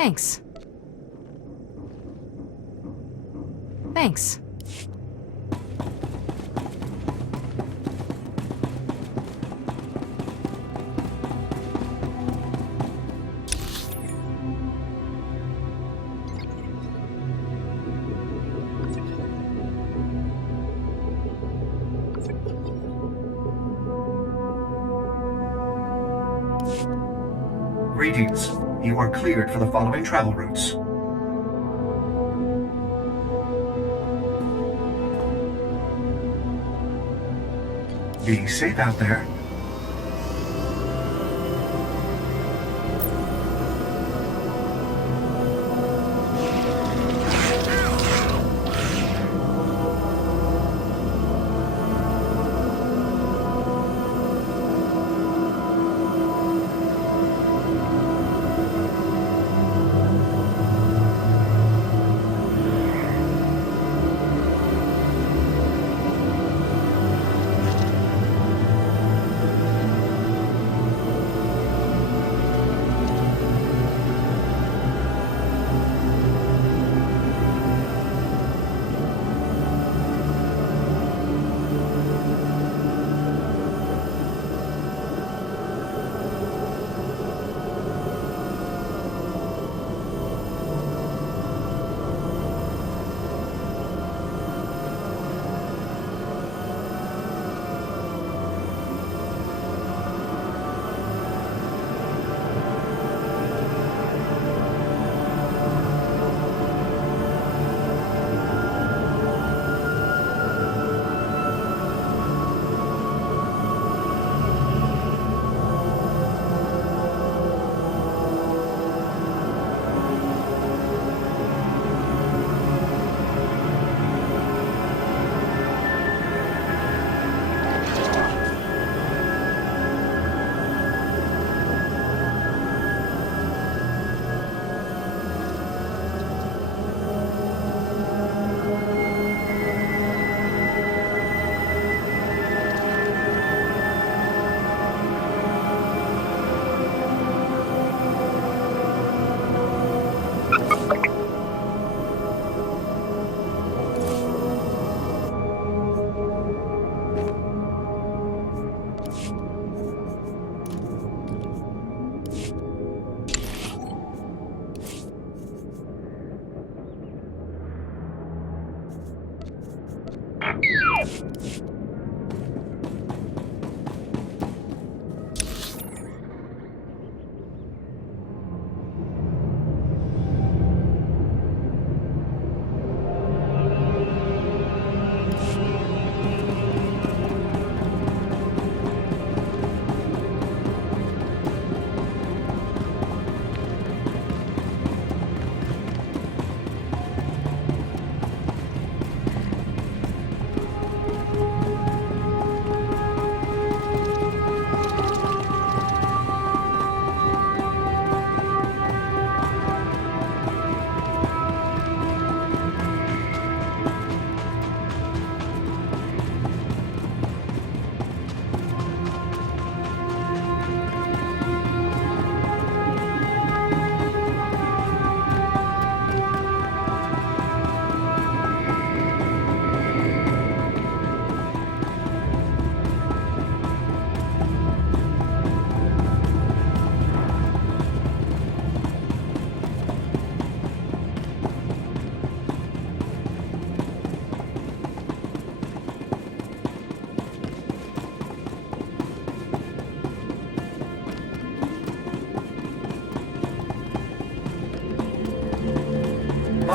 Thanks. Thanks. Greetings. You are cleared for the following travel routes. Be safe out there.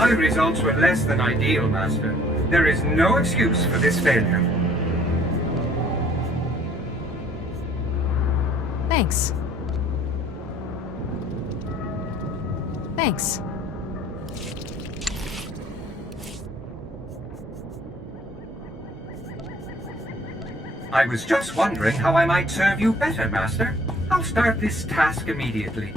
My results were less than ideal, Master. There is no excuse for this failure. Thanks. Thanks. I was just wondering how I might serve you better, Master. I'll start this task immediately.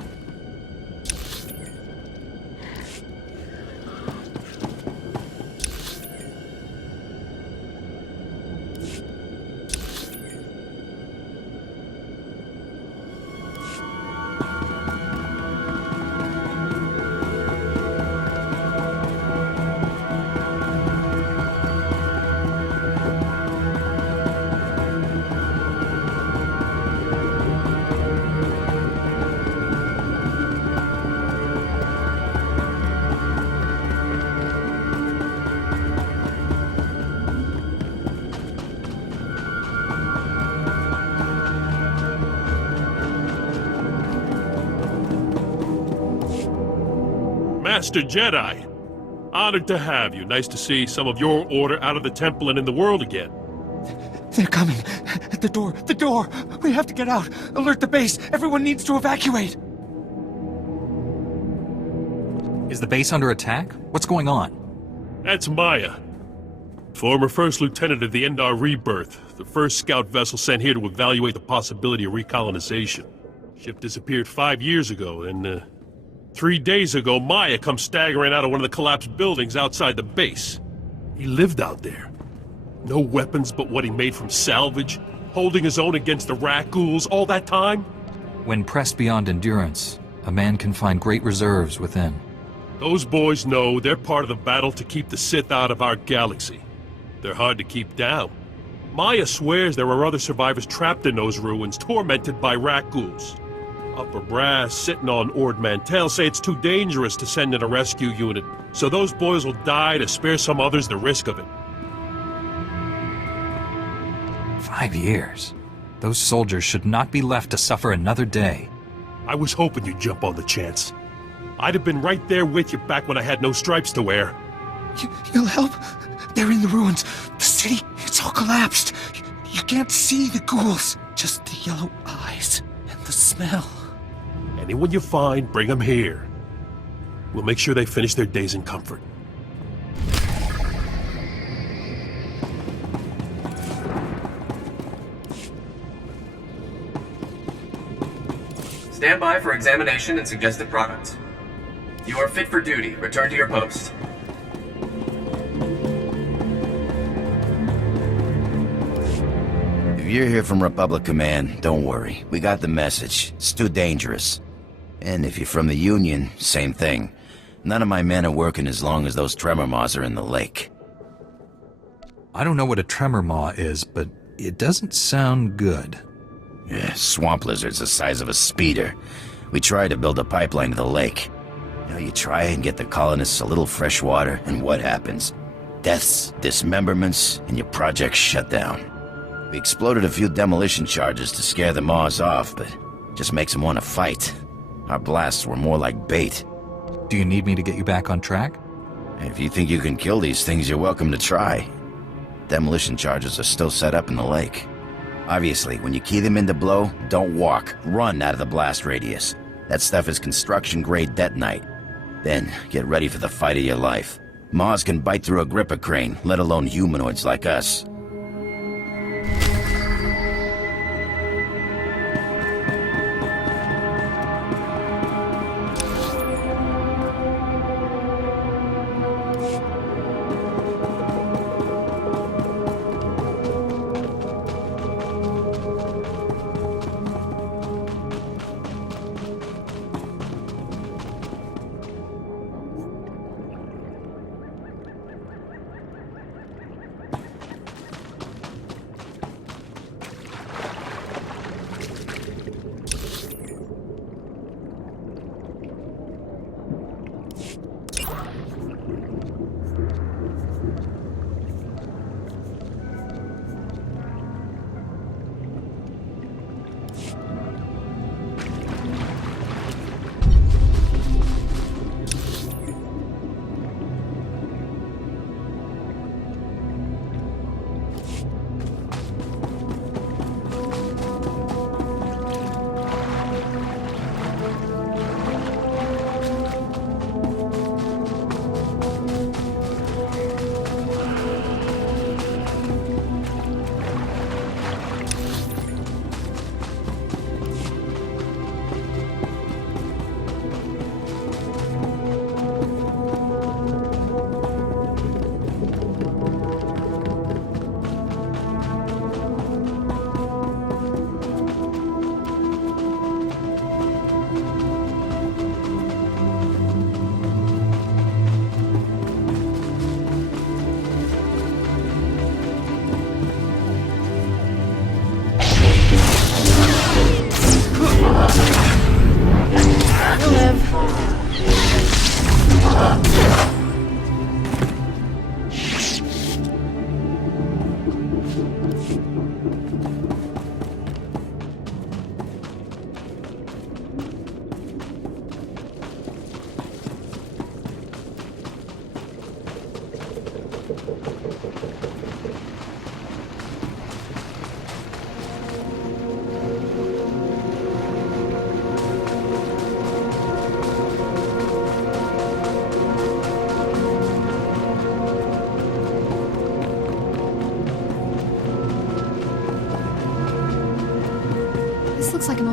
Master Jedi. Honored to have you. Nice to see some of your order out of the temple and in the world again. They're coming. At the door. The door! We have to get out. Alert the base. Everyone needs to evacuate. Is the base under attack? What's going on? That's Maya. Former First Lieutenant of the Nar Rebirth, the first scout vessel sent here to evaluate the possibility of recolonization. Ship disappeared 5 years ago, and 3 days ago, Maya comes staggering out of one of the collapsed buildings outside the base. He lived out there. No weapons but what he made from salvage, holding his own against the rat ghouls all that time? When pressed beyond endurance, a man can find great reserves within. Those boys know they're part of the battle to keep the Sith out of our galaxy. They're hard to keep down. Maya swears there are other survivors trapped in those ruins, tormented by rat ghouls. Upper brass, sitting on Ord Mantell, say it's too dangerous to send in a rescue unit, so those boys will die to spare some others the risk of it. 5 years. Those soldiers should not be left to suffer another day. I was hoping you'd jump on the chance. I'd have been right there with you back when I had no stripes to wear. You'll help? They're in the ruins. The city, it's all collapsed. You can't see the ghouls. Just the yellow eyes and the smell. Anyone you find, bring them here. We'll make sure they finish their days in comfort. Stand by for examination and suggested products. You are fit for duty. Return to your post. If you're here from Republic Command, don't worry. We got the message. It's too dangerous. And if you're from the Union, same thing. None of my men are working as long as those tremor maws are in the lake. I don't know what a tremor maw is, but it doesn't sound good. Yeah, swamp lizards the size of a speeder. We tried to build a pipeline to the lake. You try and get the colonists a little fresh water, and what happens? Deaths, dismemberments, and your project's shut down. We exploded a few demolition charges to scare the maws off, but it just makes them want to fight. Our blasts were more like bait. Do you need me to get you back on track? If you think you can kill these things, you're welcome to try. Demolition charges are still set up in the lake. Obviously, when you key them into blow, don't walk. Run out of the blast radius. That stuff is construction-grade detonite. Then, get ready for the fight of your life. Maws can bite through a gripper crane, let alone humanoids like us.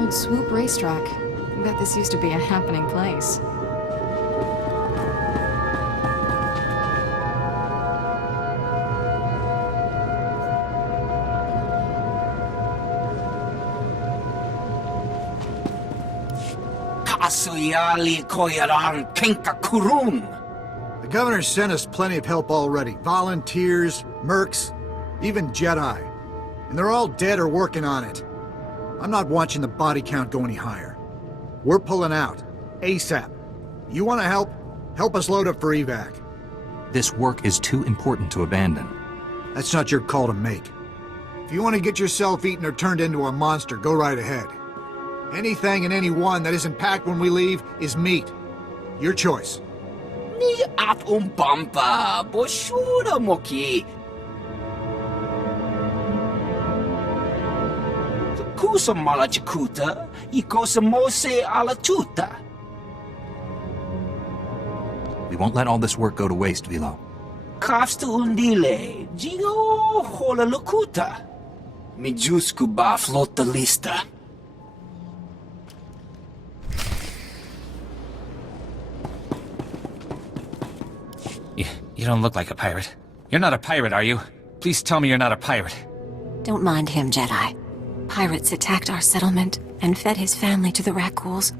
old swoop racetrack. I bet this used to be a happening place. The governor sent us plenty of help already. Volunteers, mercs, even Jedi. And they're all dead or working on it. I'm not watching the body count go any higher. We're pulling out. ASAP. You want to help? Help us load up for evac. This work is too important to abandon. That's not your call to make. If you want to get yourself eaten or turned into a monster, go right ahead. Anything and anyone that isn't packed when we leave is meat. Your choice. Ni at umbamba, boshura moki. Kusa malachukuta, ikosa mose ala tuta. We won't let all this work go to waste, Vilo. Kafsta undile, jigo hola lukuta. Mijusku ba flota lista. You don't look like a pirate. You're not a pirate, are you? Please tell me you're not a pirate. Don't mind him, Jedi. Pirates attacked our settlement and fed his family to the Rakghouls.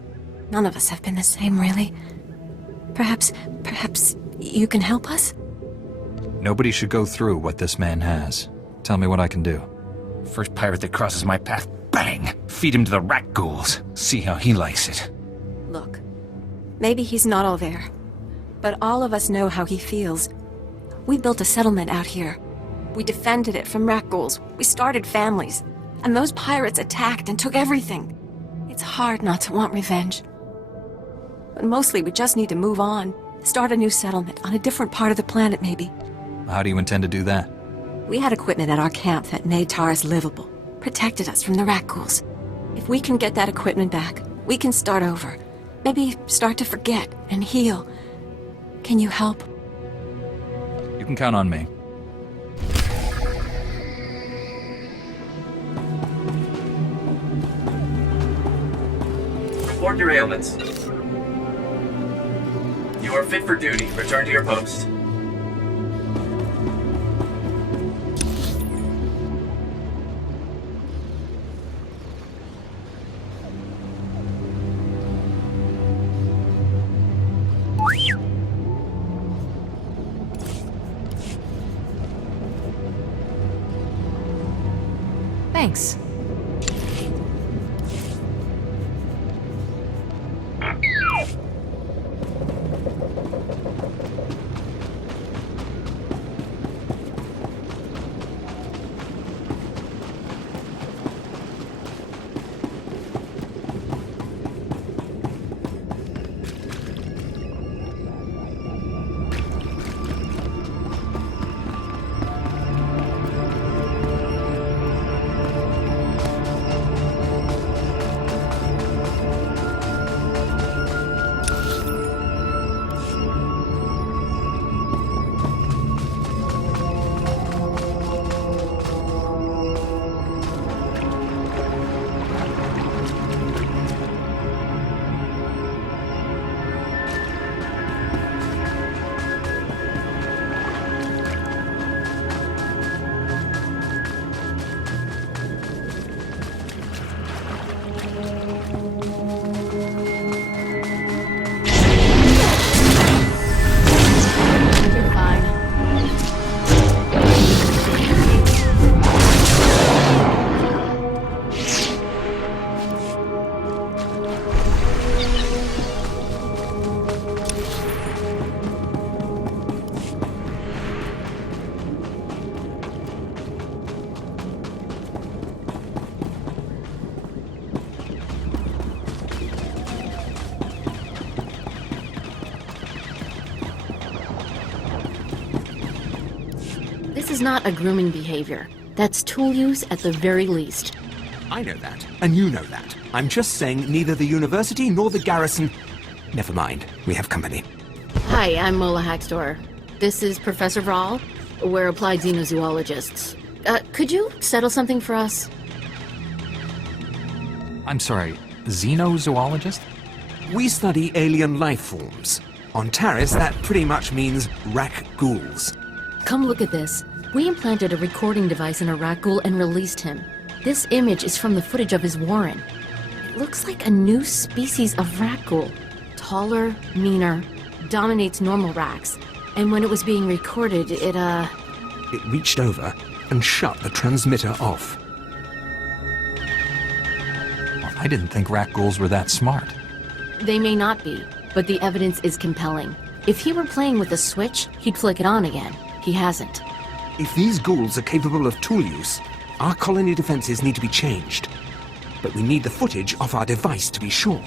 None of us have been the same, really. Perhaps you can help us? Nobody should go through what this man has. Tell me what I can do. First pirate that crosses my path, bang! Feed him to the Rakghouls. See how he likes it. Look, maybe he's not all there. But all of us know how he feels. We built a settlement out here. We defended it from Rakghouls. We started families. And those pirates attacked and took everything. It's hard not to want revenge. But mostly we just need to move on. Start a new settlement on a different part of the planet, maybe. How do you intend to do that? We had equipment at our camp that made Taris livable. Protected us from the Rakghouls. If we can get that equipment back, we can start over. Maybe start to forget and heal. Can you help? You can count on me. Report your ailments. You are fit for duty. Return to your post. Thanks. This is not a grooming behavior. That's tool use at the very least. I know that, and you know that. I'm just saying neither the university nor the garrison... Never mind, we have company. Hi, I'm Mola Haxtor. This is Professor Vraal. We're applied xenozoologists. Could you settle something for us? I'm sorry, xenozoologist? We study alien life forms. On Taris, that pretty much means rak ghouls. Come look at this. We implanted a recording device in a rat ghoul and released him. This image is from the footage of his warren. It looks like a new species of rat ghoul. Taller, meaner, dominates normal rats. And when it was being recorded, it reached over and shut the transmitter off. Well, I didn't think rat ghouls were that smart. They may not be, but the evidence is compelling. If he were playing with a switch, he'd flick it on again. He hasn't. If these ghouls are capable of tool use, our colony defenses need to be changed. But we need the footage off our device to be sure.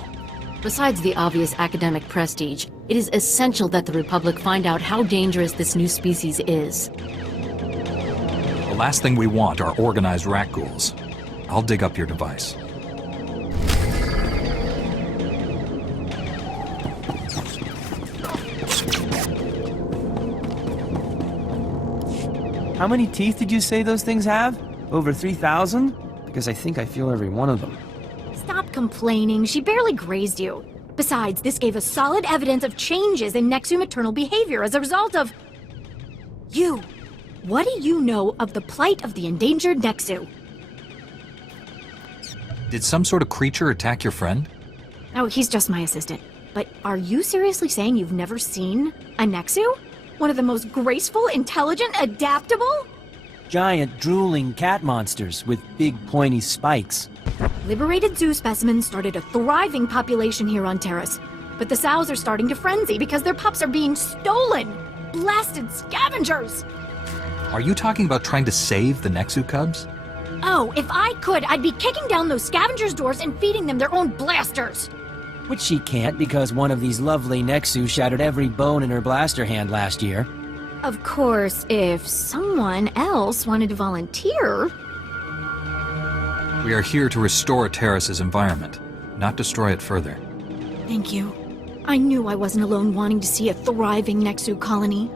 Besides the obvious academic prestige, it is essential that the Republic find out how dangerous this new species is. The last thing we want are organized rat ghouls. I'll dig up your device. How many teeth did you say those things have? Over 3,000? Because I think I feel every one of them. Stop complaining. She barely grazed you. Besides, this gave us solid evidence of changes in Nexu maternal behavior as a result of... You. What do you know of the plight of the endangered Nexu? Did some sort of creature attack your friend? Oh, he's just my assistant. But are you seriously saying you've never seen a Nexu? One of the most graceful, intelligent, adaptable? Giant, drooling cat monsters with big, pointy spikes. Liberated zoo specimens started a thriving population here on Taris. But the sows are starting to frenzy because their pups are being stolen! Blasted scavengers! Are you talking about trying to save the Nexu cubs? Oh, if I could, I'd be kicking down those scavengers' doors and feeding them their own blasters! Which she can't because one of these lovely Nexu shattered every bone in her blaster hand last year. Of course, if someone else wanted to volunteer... We are here to restore Taris' environment, not destroy it further. Thank you. I knew I wasn't alone wanting to see a thriving Nexu colony.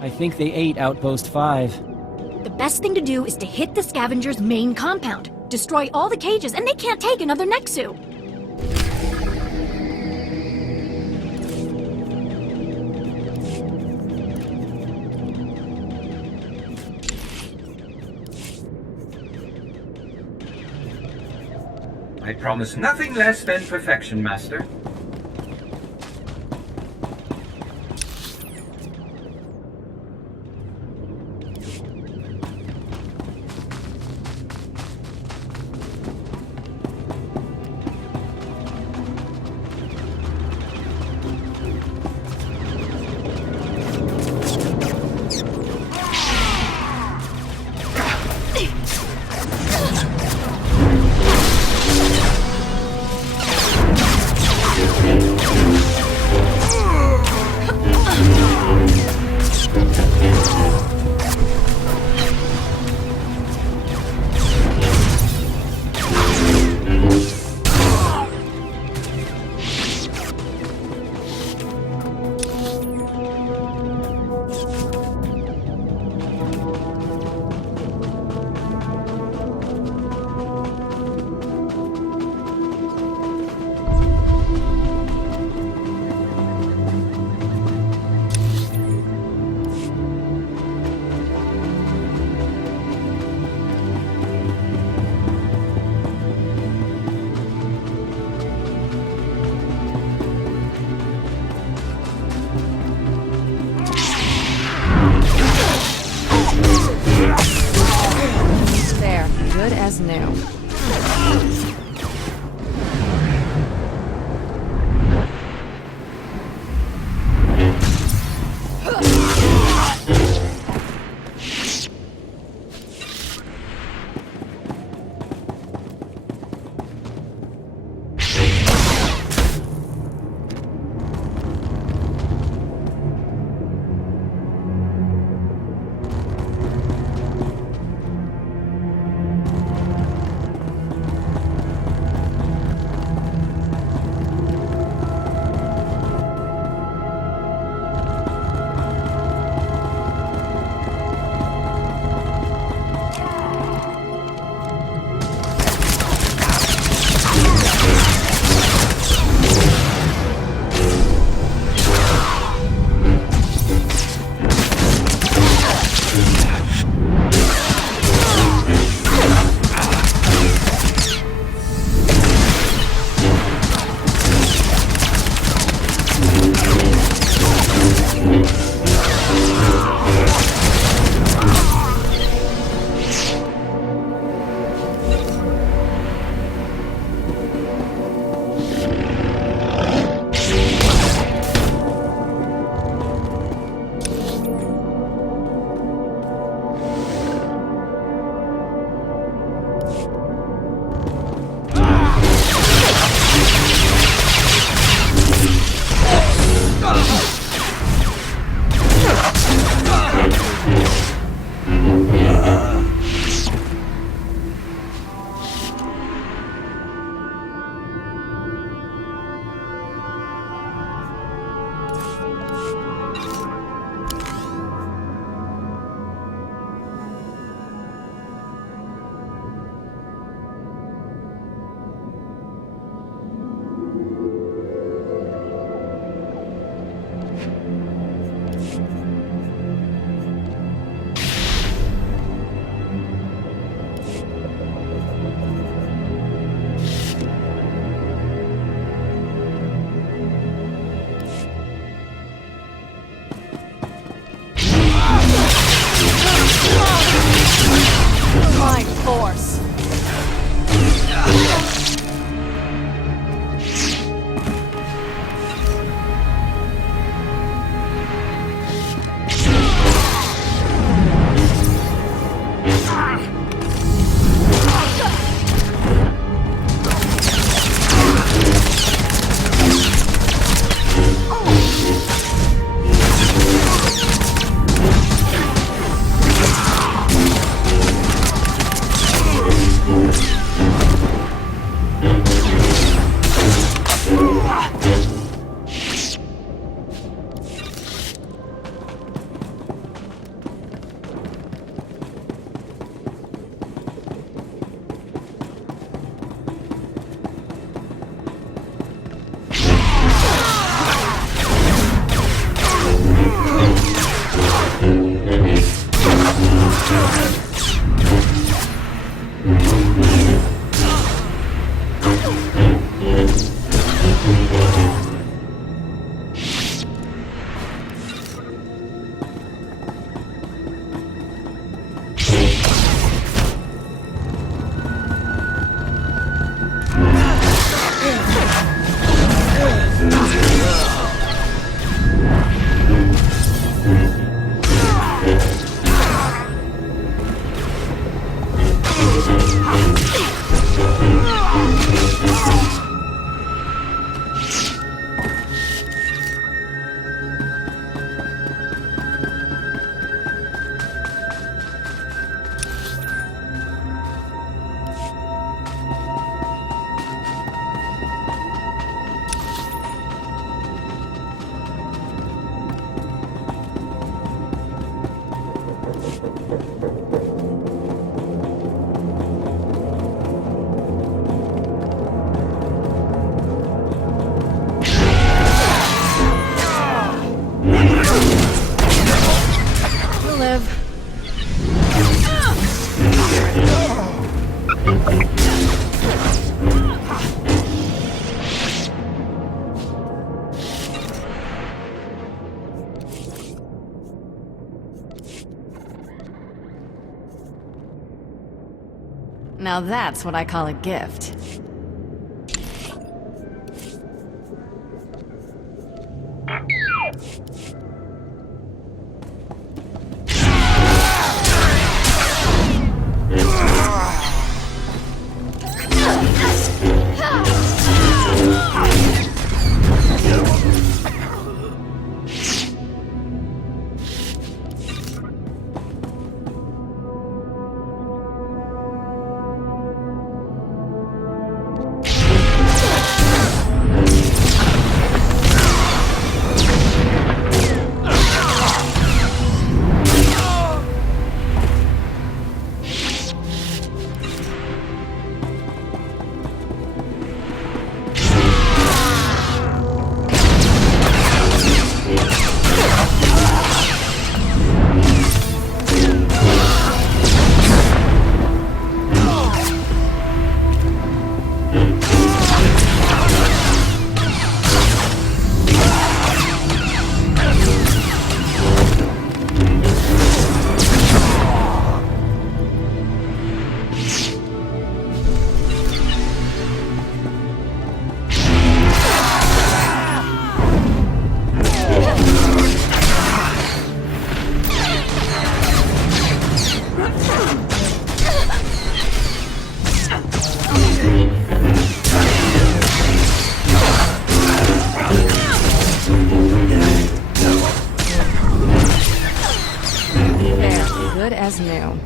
I think they ate Outpost 5. The best thing to do is to hit the scavengers' main compound, destroy all the cages, and they can't take another Nexu. I promise nothing less than perfection, Master. There, good as new. Now that's what I call a gift. Good as new.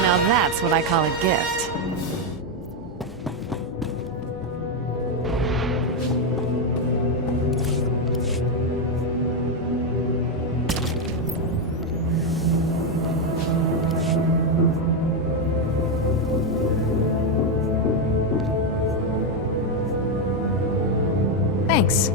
Now that's what I call a gift. Thanks.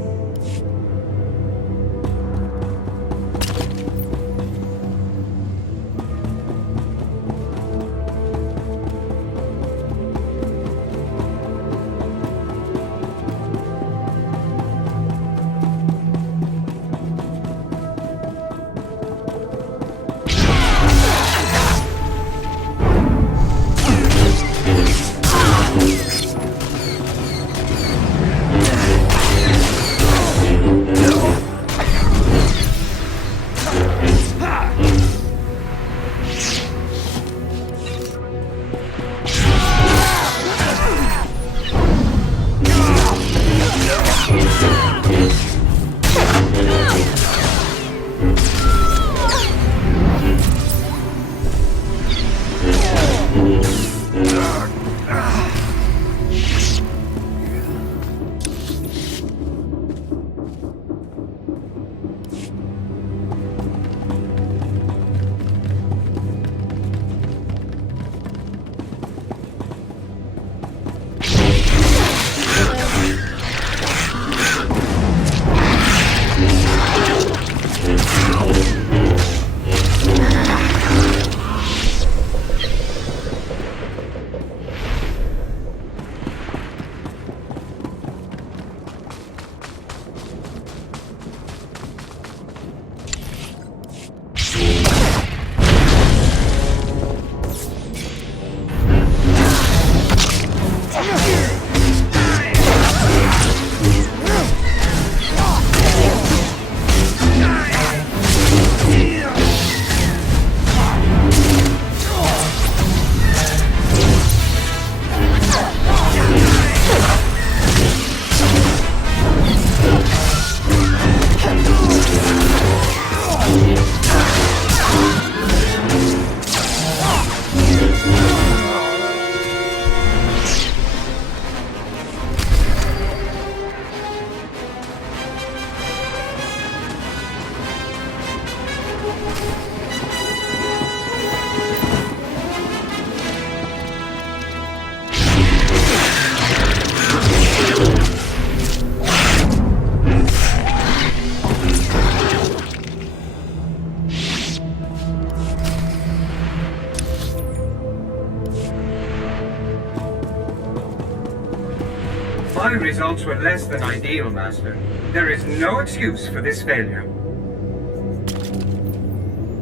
My results were less than ideal, Master. There is no excuse for this failure.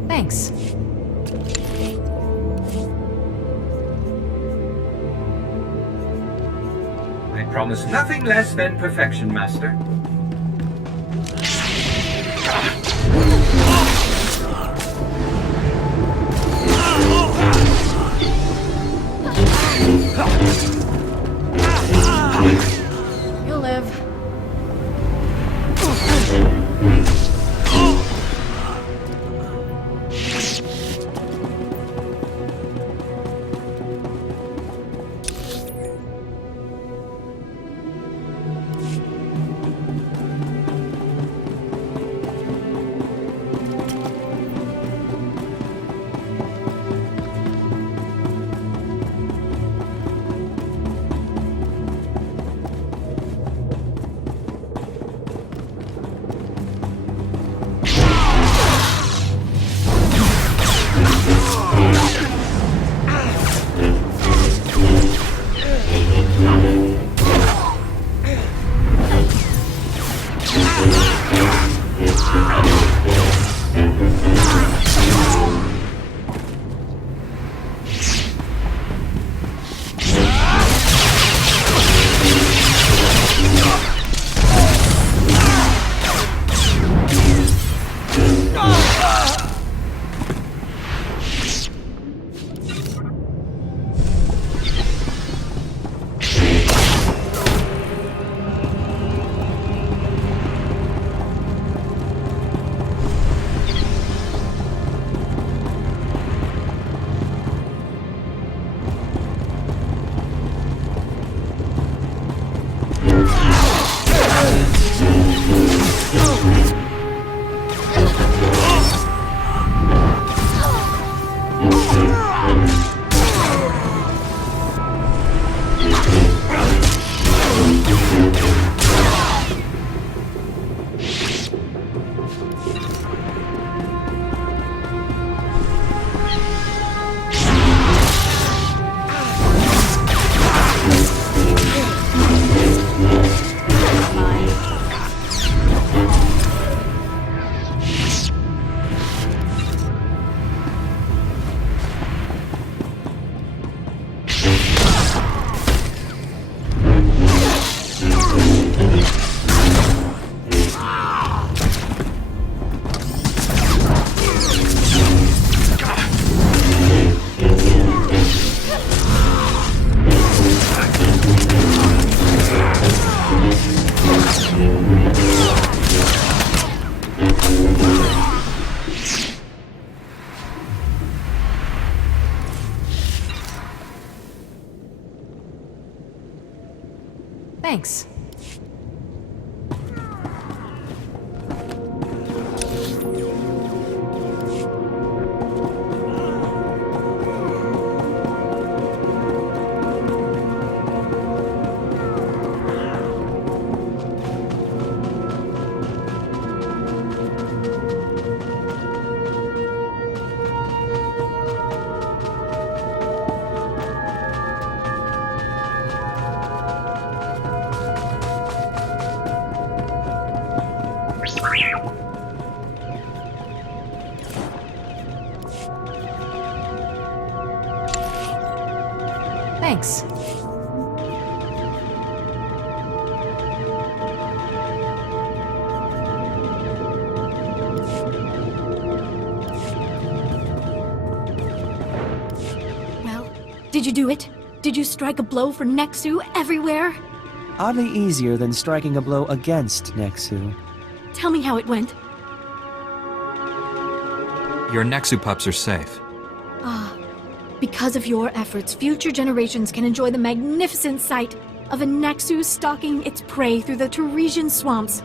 Thanks. I promise nothing less than perfection, Master. You'll live. Thanks. Thanks. Well, did you do it? Did you strike a blow for Nexu everywhere? Oddly easier than striking a blow against Nexu. Tell me how it went. Your Nexu pups are safe. Ah, because of your efforts, future generations can enjoy the magnificent sight of a Nexu stalking its prey through the Tarisian swamps.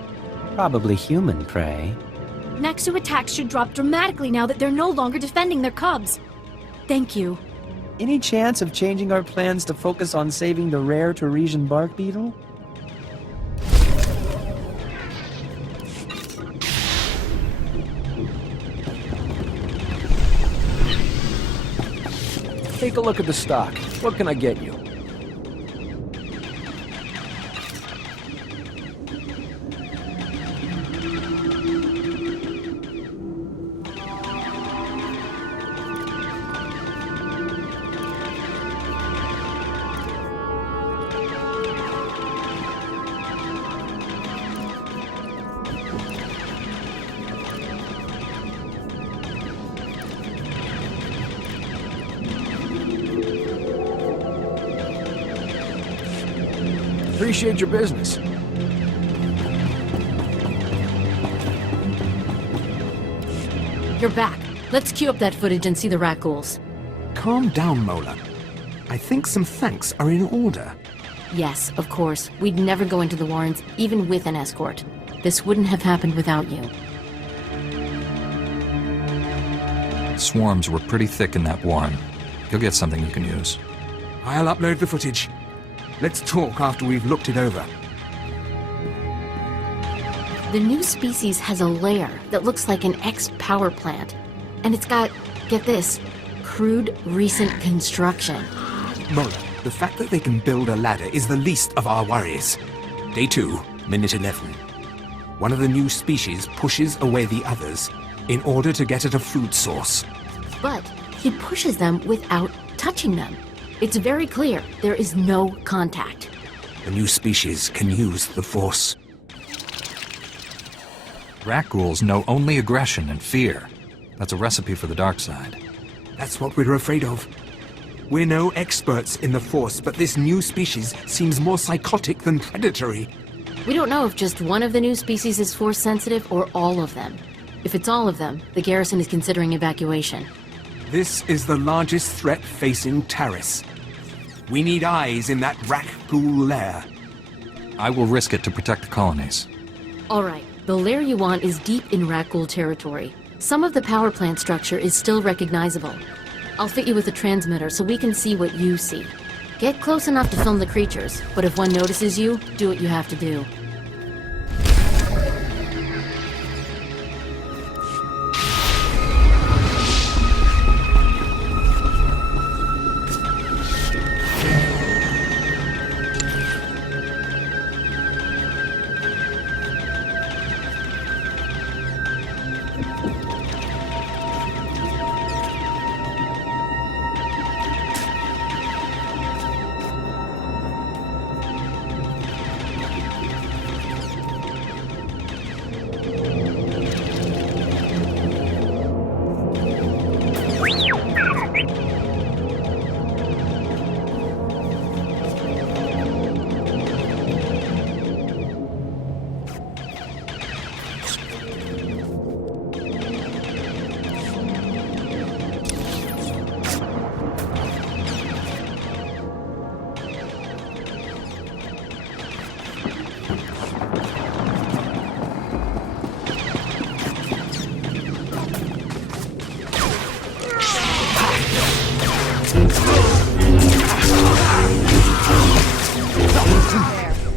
Probably human prey. Nexu attacks should drop dramatically now that they're no longer defending their cubs. Thank you. Any chance of changing our plans to focus on saving the rare Tarisian bark beetle? Take a look at the stock. What can I get you? appreciate your business. You're back. Let's queue up that footage and see the rat ghouls. Calm down, Mola. I think some thanks are in order. Yes, of course. We'd never go into the Warrens, even with an escort. This wouldn't have happened without you. Swarms were pretty thick in that Warren. You'll get something you can use. I'll upload the footage. Let's talk after we've looked it over. The new species has a lair that looks like an ex-power plant. And it's got, get this, crude recent construction. Mola, the fact that they can build a ladder is the least of our worries. Day 2, minute 11. One of the new species pushes away the others in order to get at a food source. But he pushes them without touching them. It's very clear there is no contact. The new species can use the Force. Rat ghouls know only aggression and fear. That's a recipe for the dark side. That's what we're afraid of. We're no experts in the Force, but this new species seems more psychotic than predatory. We don't know if just one of the new species is Force sensitive or all of them. If it's all of them, the garrison is considering evacuation. This is the largest threat facing Taris. We need eyes in that rat ghoul lair. I will risk it to protect the colonies. All right, the lair you want is deep in rat ghoul territory. Some of the power plant structure is still recognizable. I'll fit you with a transmitter so we can see what you see. Get close enough to film the creatures, but if one notices you, do what you have to do.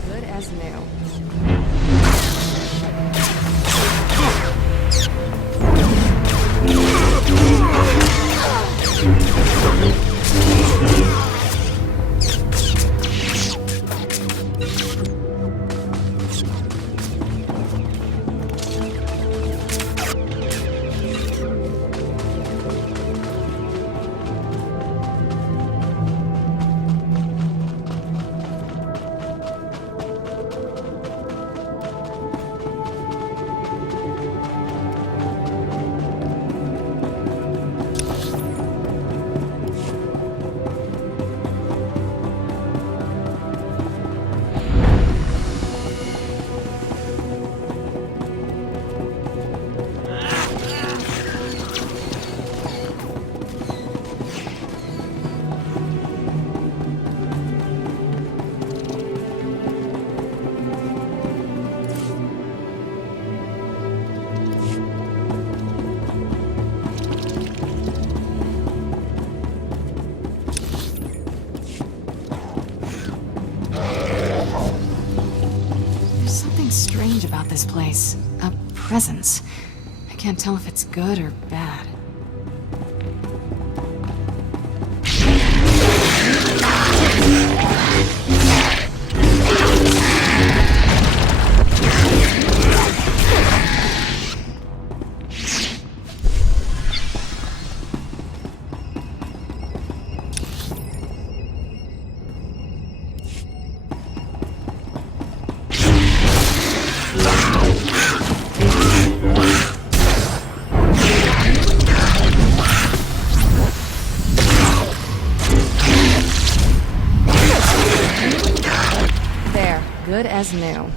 Good as new. Strange about this place. A presence. I can't tell if it's good or bad. as new.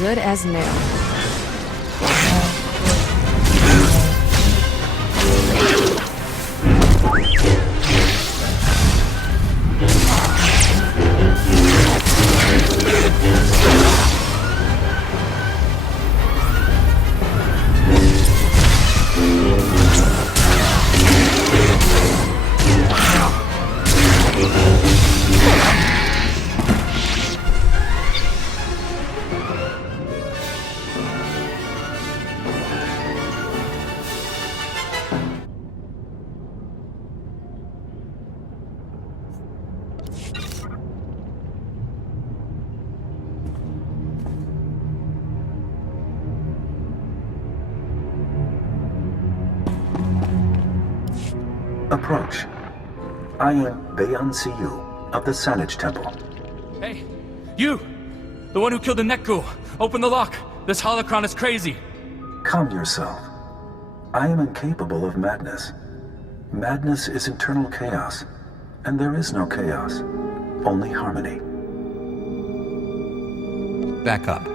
Good as new. Approach. I am Bayan Siyu of the Sanage Temple. Hey, you! The one who killed the Nekku! Open the lock! This holocron is crazy! Calm yourself. I am incapable of madness. Madness is internal chaos, and there is no chaos, only harmony. Back up.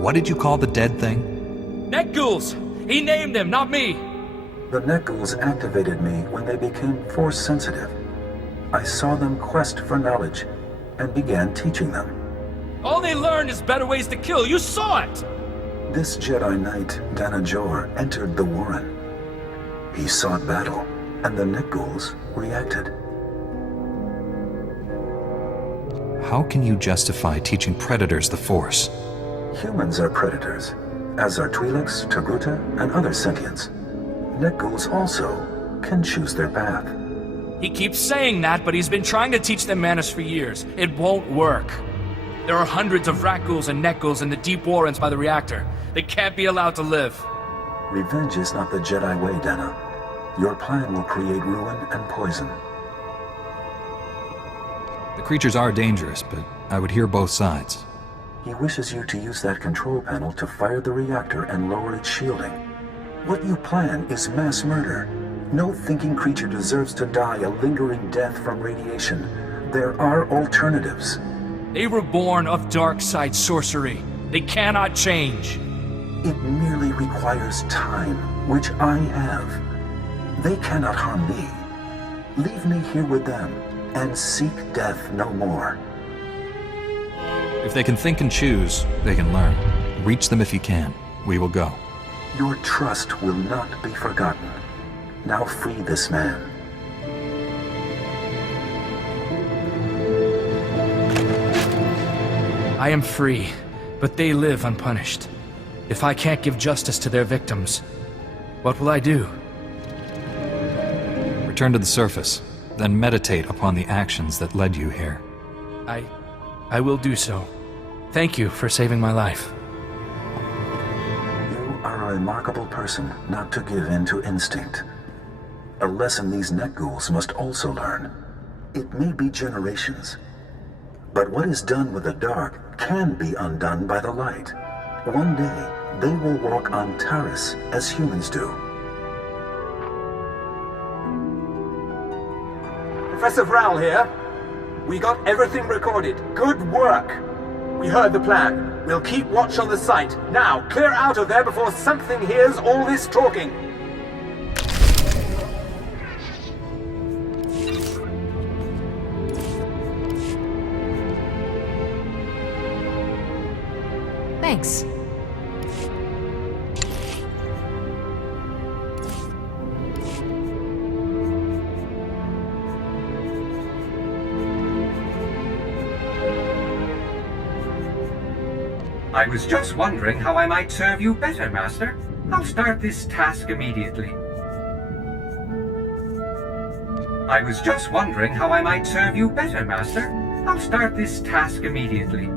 What did you call the dead thing? Nekguls! He named them, not me! The Nekguls activated me when they became Force-sensitive. I saw them quest for knowledge, and began teaching them. All they learned is better ways to kill. You saw it! This Jedi Knight, Danajor, entered the Warren. He sought battle, and the Nekguls reacted. How can you justify teaching predators the Force? Humans are predators, as are Twi'leks, Togruta, and other sentients. Nekguls also can choose their path. He keeps saying that, but he's been trying to teach them manners for years. It won't work. There are hundreds of Rakghouls and Nekguls in the deep Warrens by the reactor. They can't be allowed to live. Revenge is not the Jedi way, Dana. Your plan will create ruin and poison. The creatures are dangerous, but I would hear both sides. He wishes you to use that control panel to fire the reactor and lower its shielding. What you plan is mass murder. No thinking creature deserves to die a lingering death from radiation. There are alternatives. They were born of dark side sorcery. They cannot change. It merely requires time, which I have. They cannot harm me. Leave me here with them, and seek death no more. If they can think and choose, they can learn. Reach them if you can. We will go. Your trust will not be forgotten. Now free this man. I am free, But they live unpunished. If I can't give justice to their victims, what will I do? Return to the surface, then meditate upon the actions that led you here. I will do so. Thank you for saving my life. You are a remarkable person not to give in to instinct. A lesson these net ghouls must also learn. It may be generations, but what is done with the dark can be undone by the light. One day, they will walk on Taris as humans do. Professor Vrowell here. We got everything recorded. Good work. We heard the plan. We'll keep watch on the site. Now, clear out of there before something hears all this talking. Thanks. I was just wondering how I might serve you better, Master. I'll start this task immediately. I was just wondering how I might serve you better, Master. I'll start this task immediately.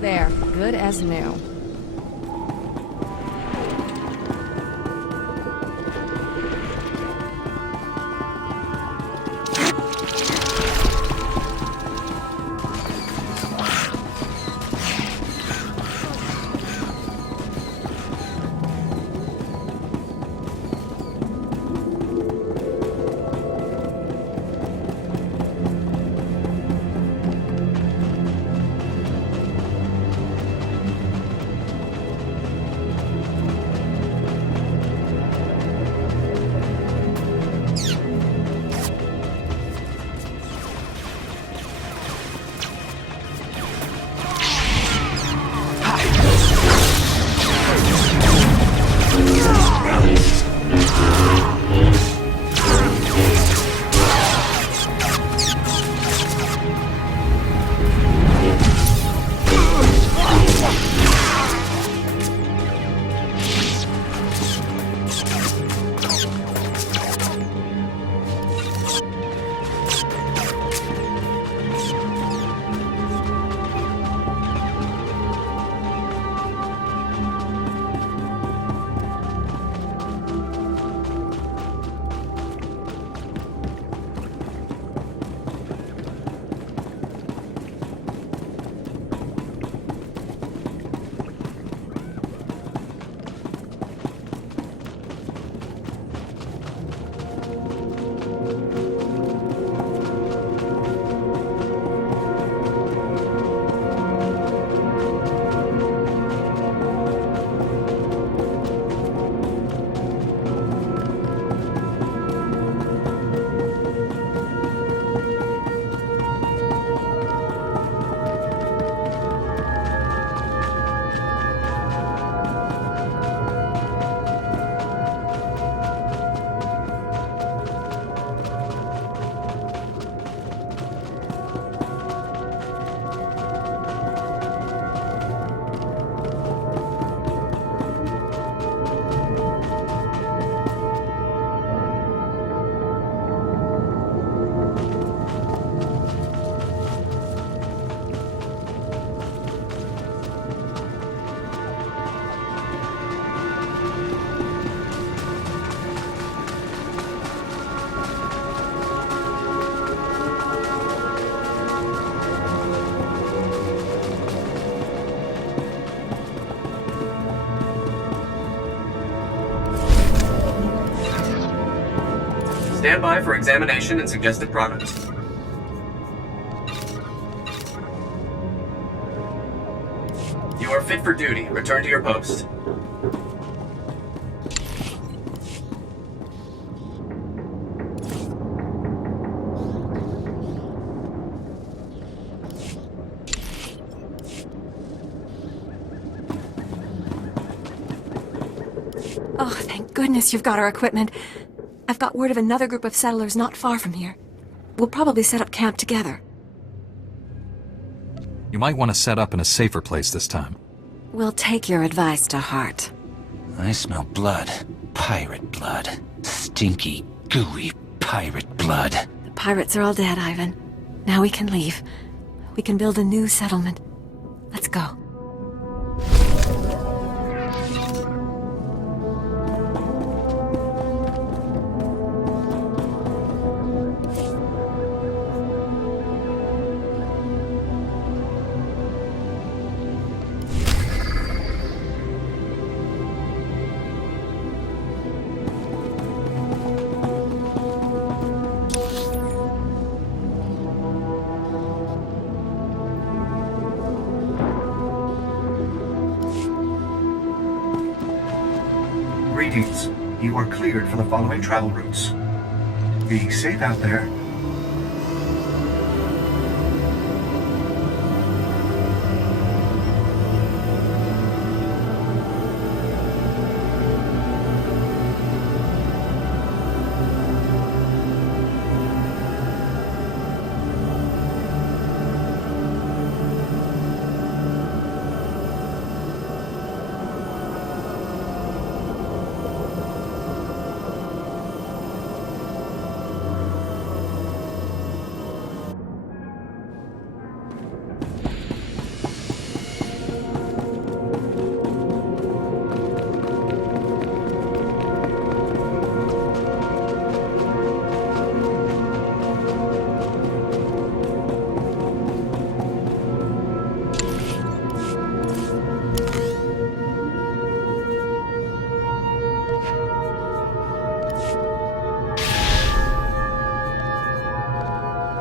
There, good as new. Stand by for examination and suggested products. You are fit for duty. Return to your post. Oh, thank goodness you've got our equipment. I've got word of another group of settlers not far from here. We'll probably set up camp together. You might want to set up in a safer place this time. We'll take your advice to heart. I smell blood. Pirate blood. Stinky, gooey pirate blood. The pirates are all dead, Ivan. Now we can leave. We can build a new settlement. Let's go. Greetings. You are cleared for the following travel routes. Be safe out there.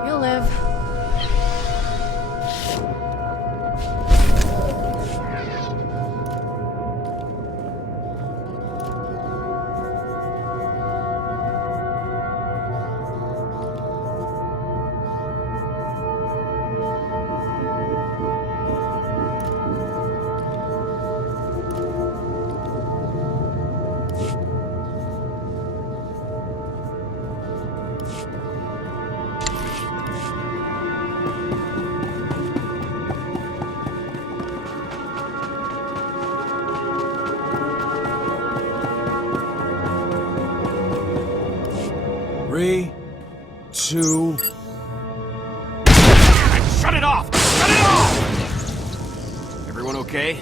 You'll live. Three, two... Shut it off! Shut it off! Everyone okay?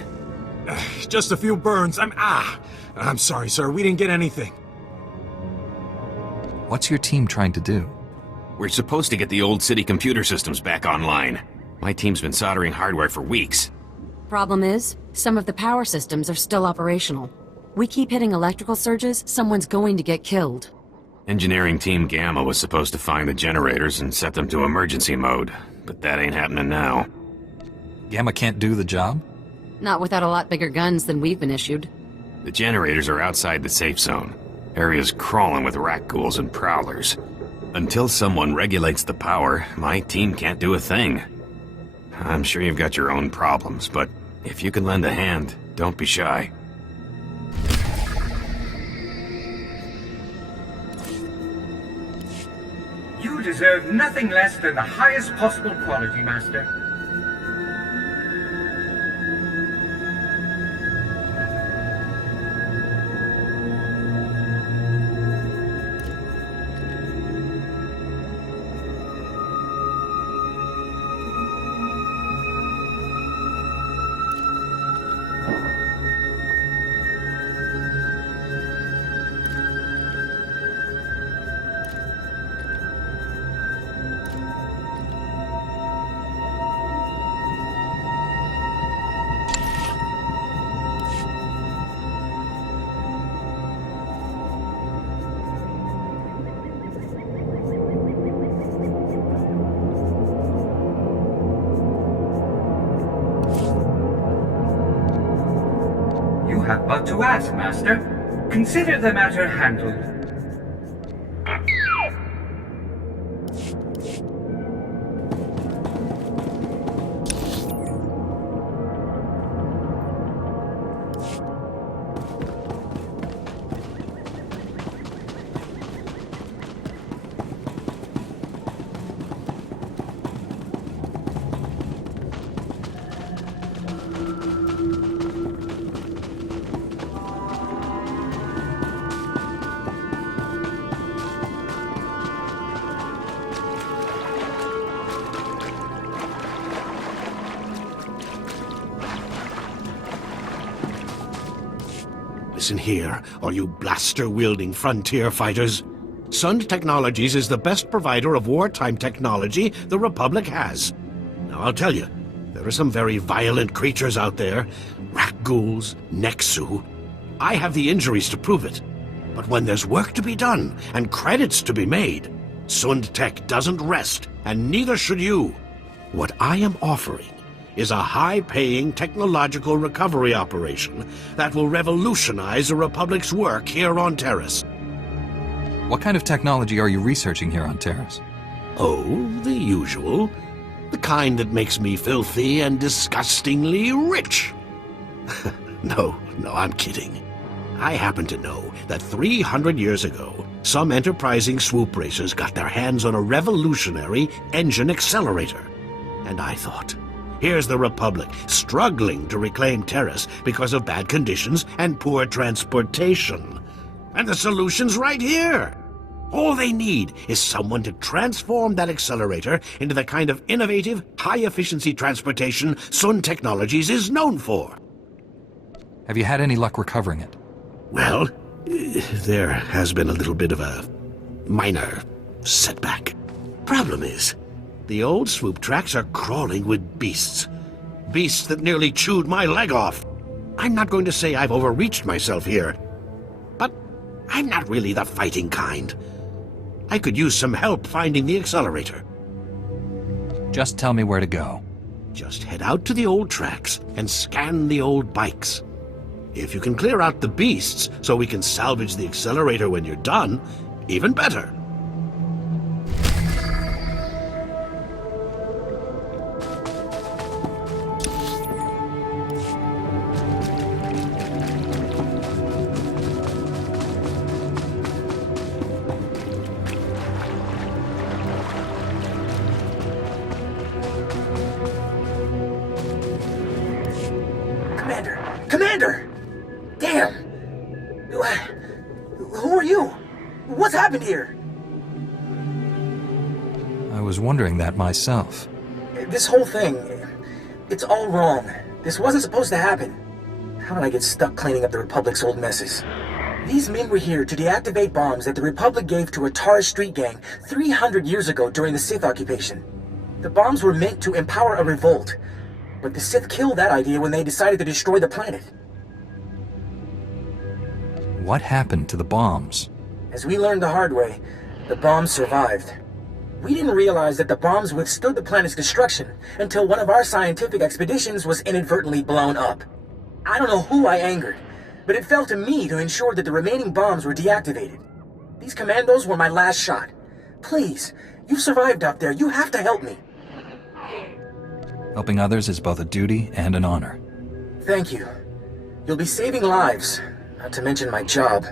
Just a few burns. I'm sorry, sir. We didn't get anything. What's your team trying to do? We're supposed to get the old city computer systems back online. My team's been soldering hardware for weeks. Problem is, some of the power systems are still operational. We keep hitting electrical surges, someone's going to get killed. Engineering Team Gamma was supposed to find the generators and set them to emergency mode, but that ain't happening now. Gamma can't do the job? Not without a lot bigger guns than we've been issued. The generators are outside the safe zone. Area's crawling with rat ghouls and prowlers. Until someone regulates the power, my team can't do a thing. I'm sure you've got your own problems, but if you can lend a hand, don't be shy. You deserve nothing less than the highest possible quality, Master. not but to ask, Master. Consider the matter handled. Listen here, all you blaster-wielding frontier fighters. Sund Technologies is the best provider of wartime technology the Republic has. Now, I'll tell you, there are some very violent creatures out there. Rat ghouls, Nexu. I have the injuries to prove it. But when there's work to be done, and credits to be made, Sund Tech doesn't rest, and neither should you. What I am offering is a high-paying technological recovery operation that will revolutionize the Republic's work here on Taris. What kind of technology are you researching here on Taris? Oh, the usual. The kind that makes me filthy and disgustingly rich. No, I'm kidding. I happen to know that 300 years ago, some enterprising swoop racers got their hands on a revolutionary engine accelerator. And I thought, here's the Republic struggling to reclaim Taris because of bad conditions and poor transportation. And the solution's right here. All they need is someone to transform that accelerator into the kind of innovative, high-efficiency transportation Sund Technologies is known for. Have you had any luck recovering it? Well, there has been a little bit of a minor setback. Problem is, the old swoop tracks are crawling with beasts. Beasts that nearly chewed my leg off. I'm not going to say I've overreached myself here, but I'm not really the fighting kind. I could use some help finding the accelerator. Just tell me where to go. Just head out to the old tracks and scan the old bikes. If you can clear out the beasts so we can salvage the accelerator when you're done, even better. Commander! Damn! Who are you? What's happened here? I was wondering that myself. This whole thing, it's all wrong. This wasn't supposed to happen. How did I get stuck cleaning up the Republic's old messes? These men were here to deactivate bombs that the Republic gave to a Taris street gang 300 years ago during the Sith occupation. The bombs were meant to empower a revolt, but the Sith killed that idea when they decided to destroy the planet. What happened to the bombs? As we learned the hard way, the bombs survived. We didn't realize that the bombs withstood the planet's destruction until one of our scientific expeditions was inadvertently blown up. I don't know who I angered, but it fell to me to ensure that the remaining bombs were deactivated. These commandos were my last shot. Please, you've survived out there. You have to help me. Helping others is both a duty and an honor. Thank you. You'll be saving lives, not to mention my job.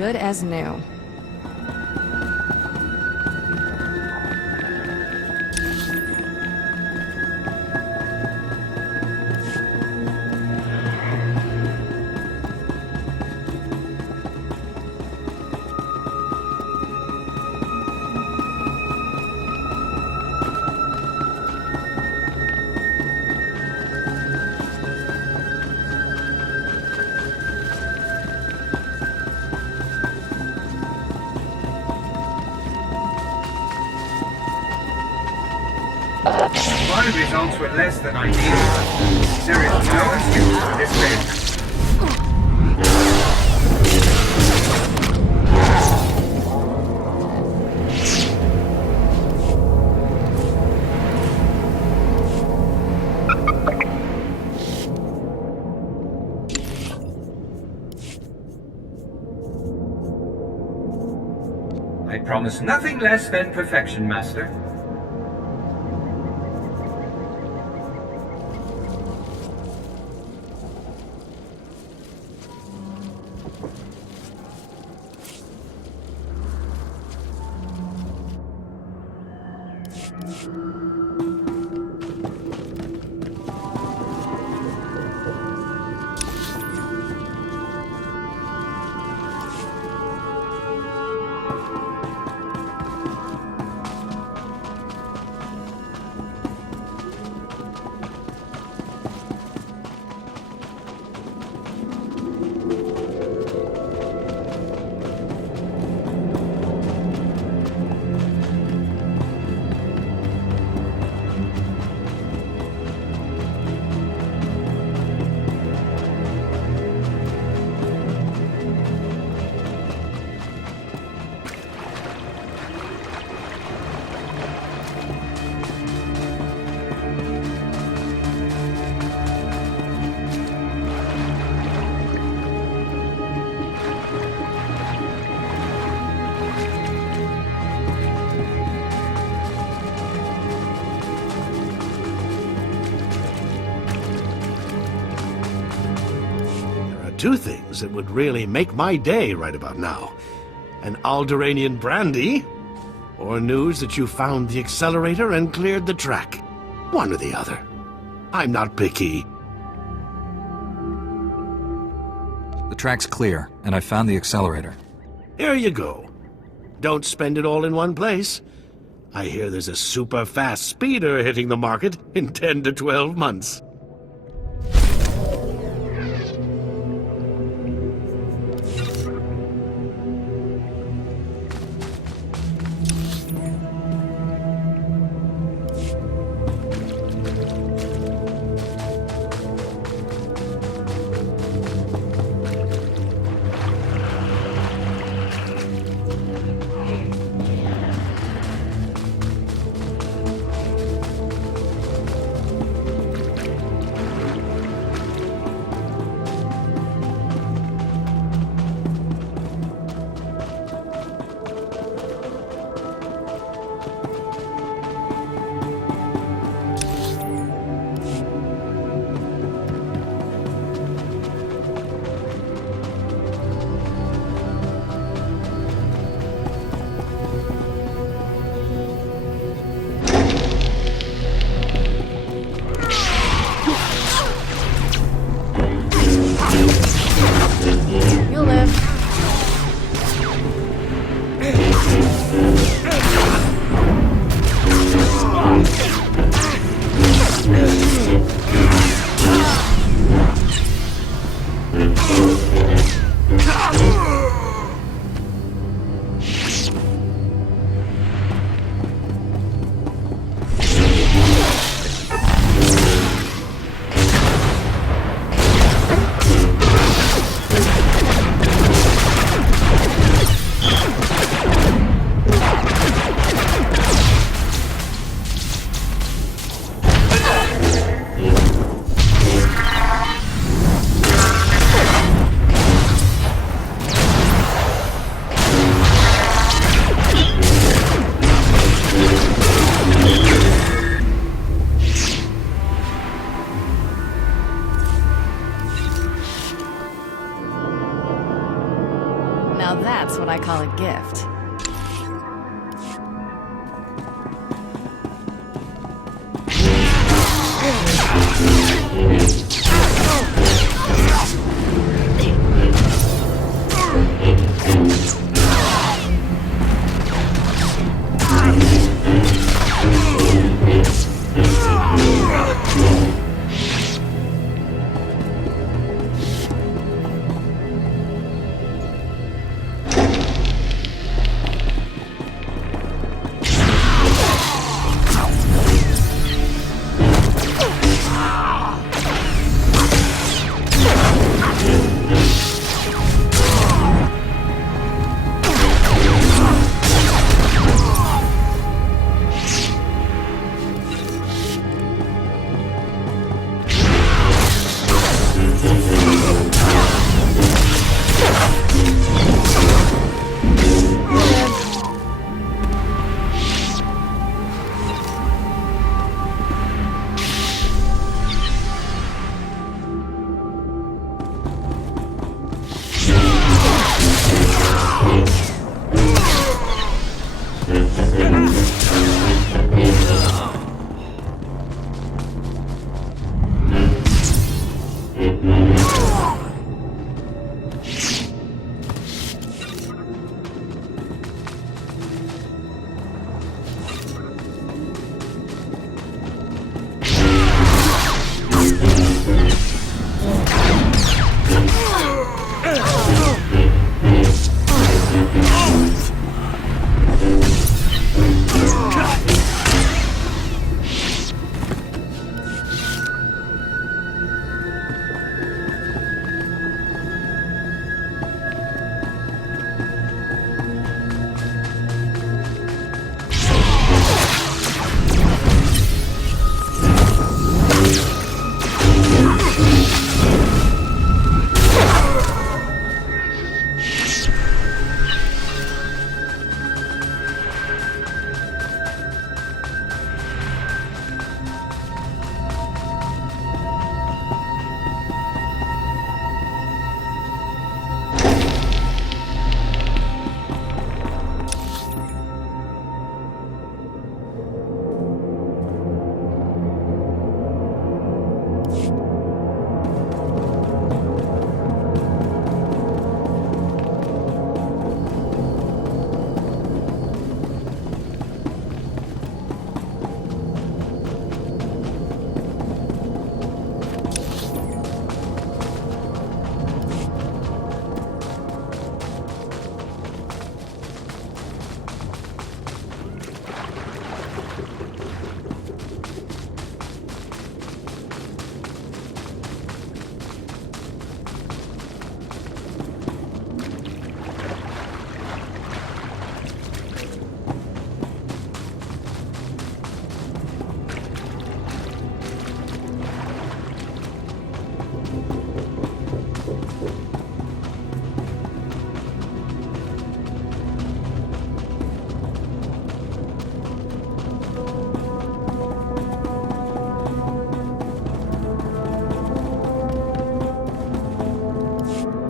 good as new. My results were less than ideal. There is no excuse for this failure. I promise nothing less than perfection, Master. Two things that would really make my day right about now. An Alderaanian brandy, or news that you found the accelerator and cleared the track. One or the other. I'm not picky. The track's clear, and I found the accelerator. Here you go. Don't spend it all in one place. I hear there's a super fast speeder hitting the market in 10 to 12 months.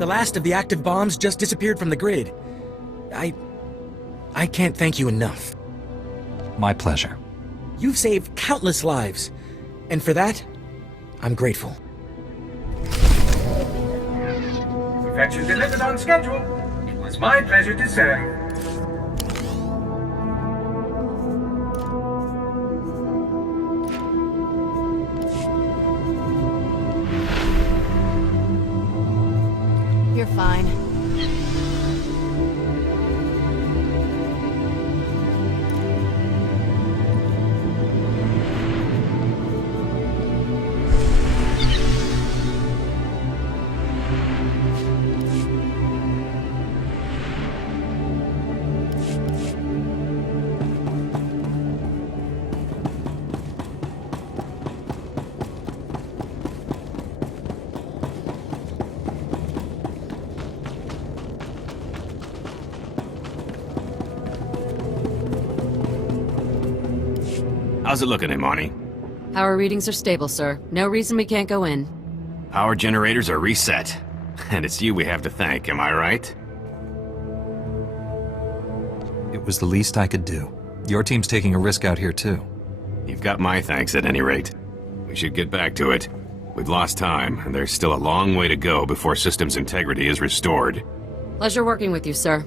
The last of the active bombs just disappeared from the grid. I can't thank you enough. My pleasure. You've saved countless lives, and for that, I'm grateful. Perfection delivered on schedule. It was my pleasure to serve. You're fine. How's it looking, Imani? Power readings are stable, sir. No reason we can't go in. Power generators are reset. And it's you we have to thank, am I right? It was the least I could do. Your team's taking a risk out here, too. You've got my thanks at any rate. We should get back to it. We've lost time, and there's still a long way to go before systems integrity is restored. Pleasure working with you, sir.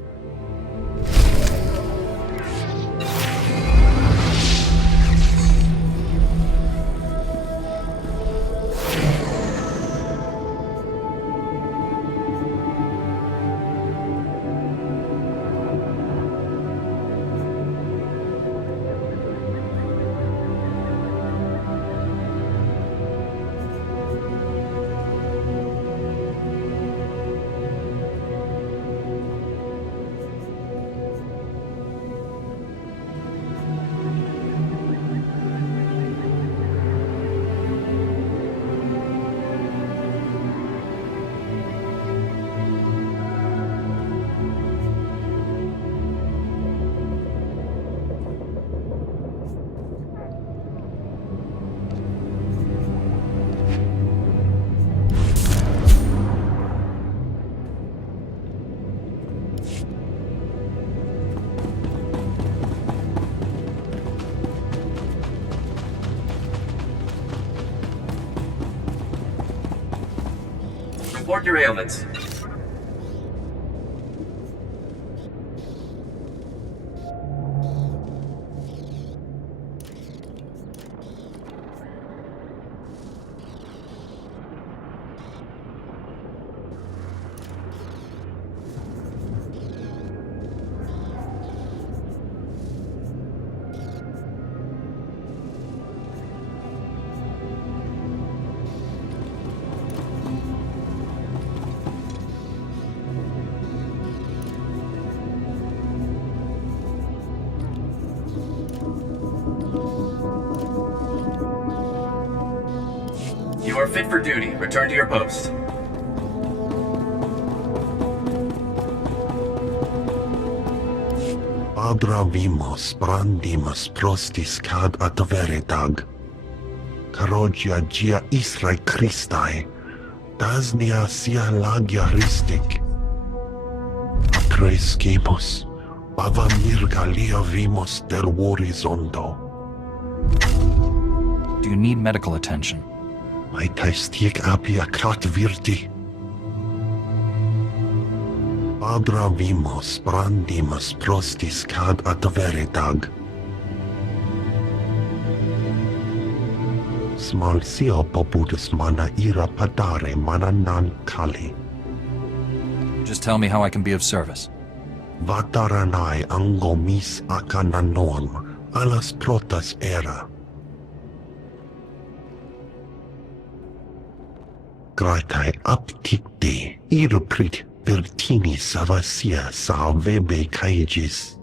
Report your ailments. You are fit for duty. Return to your post. Abravimos brandimus prostis cad adveretag. Carogia gia Israe Christae. Dasnia sia lagia ristic. Crescimus. Bava mirgalia vimos del horizonto. Do you need medical attention? Mai taistic apia cat virti. Abravimos brandimus prostis cad adveretag. Smalsio popudus mana ira padare mana nan kali. Just tell me how I can be of service. Vataranai angomis akananorm alas protas era. Gratai apticte iruprit vertini savasia salvebe caegis.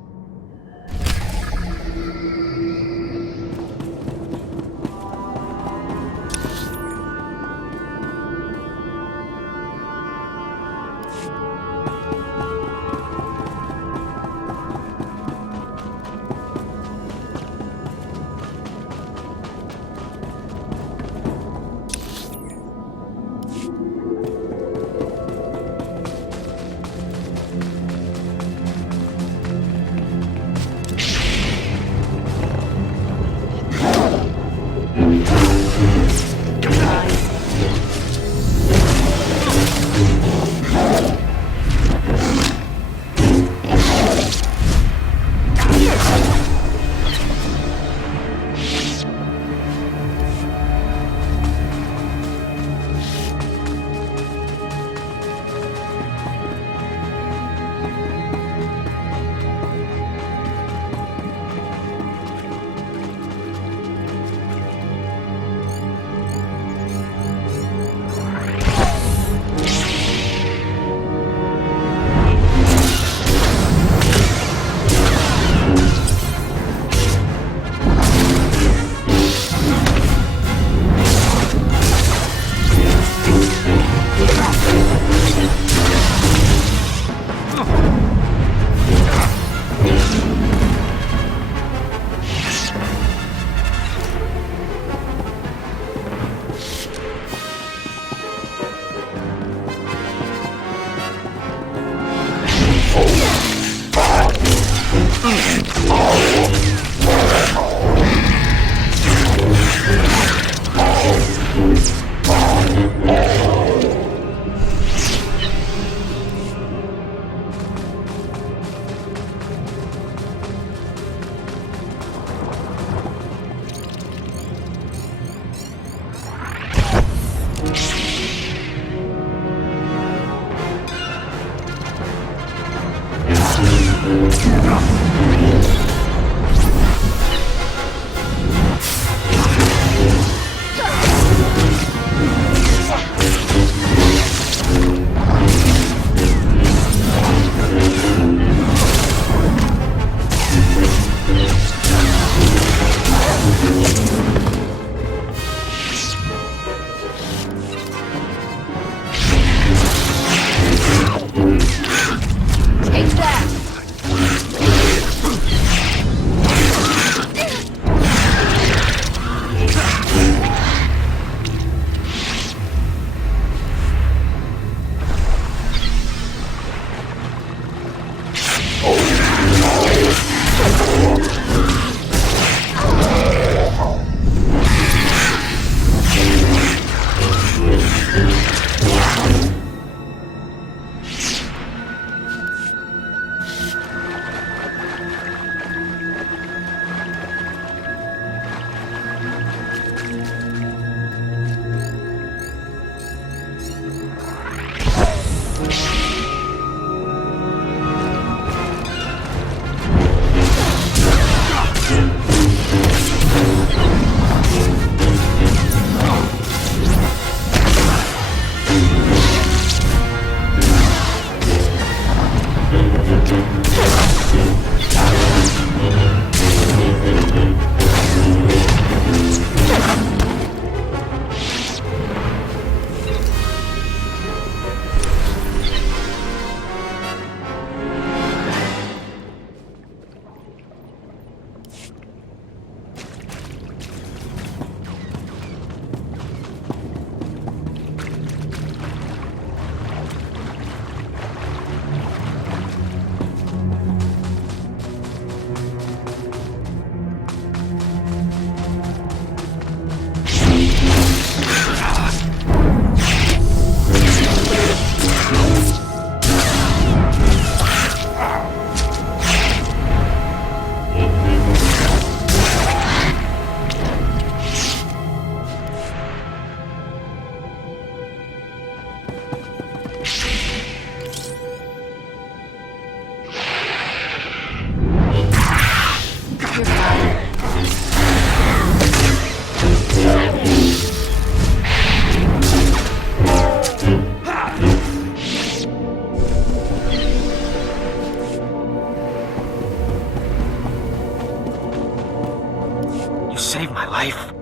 saved my life.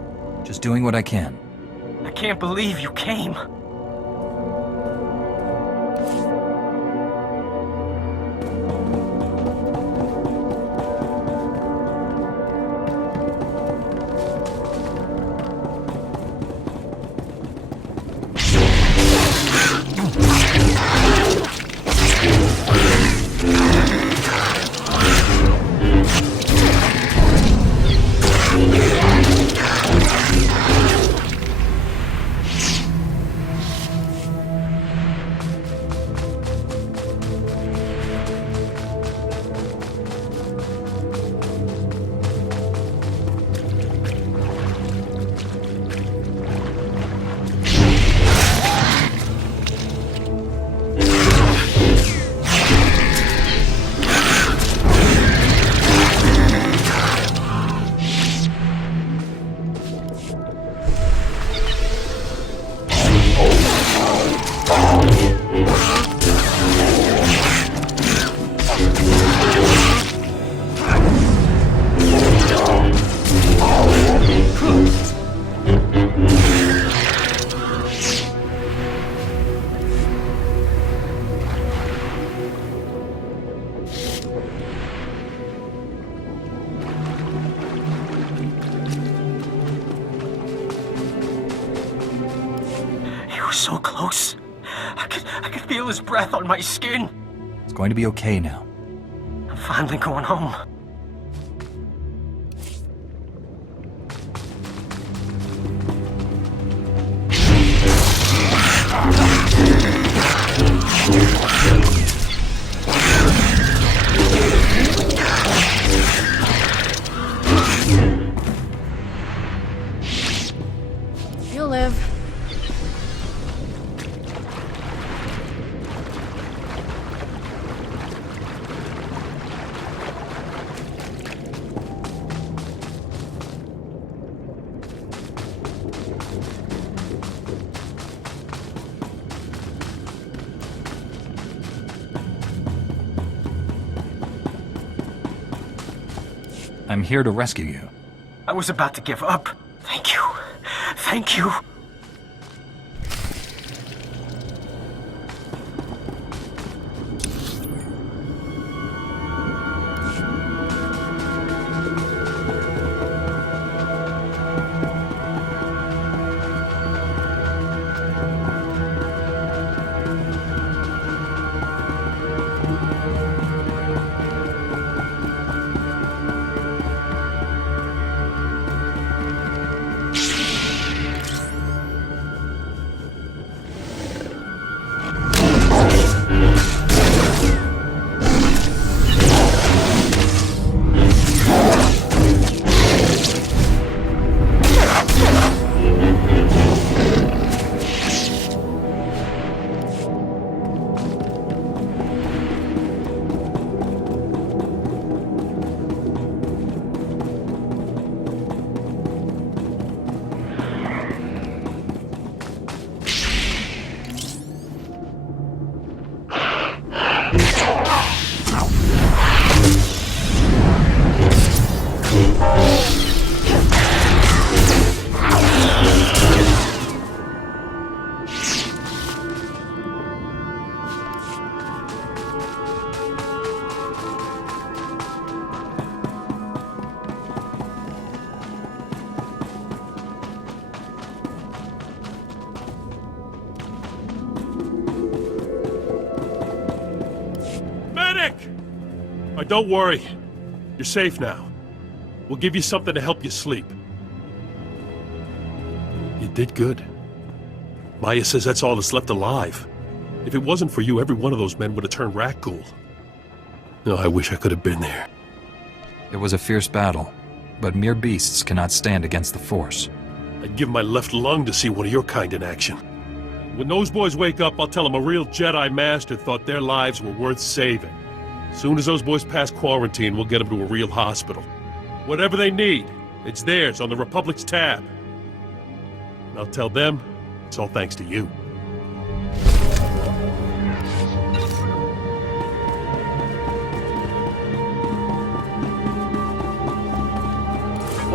Just doing what I can. I can't believe you came. So close. I could feel his breath on my skin. It's going to be okay now. I'm finally going home. You'll live. I'm here to rescue you. I was about to give up. Thank you. Thank you. Don't worry. You're safe now. We'll give you something to help you sleep. You did good. Maya says that's all that's left alive. If it wasn't for you, every one of those men would have turned rat ghoul. No, I wish I could have been there. It was a fierce battle, but mere beasts cannot stand against the Force. I'd give my left lung to see one of your kind in action. When those boys wake up, I'll tell them a real Jedi Master thought their lives were worth saving. As soon as those boys pass quarantine, we'll get them to a real hospital. Whatever they need, it's theirs on the Republic's tab. And I'll tell them it's all thanks to you.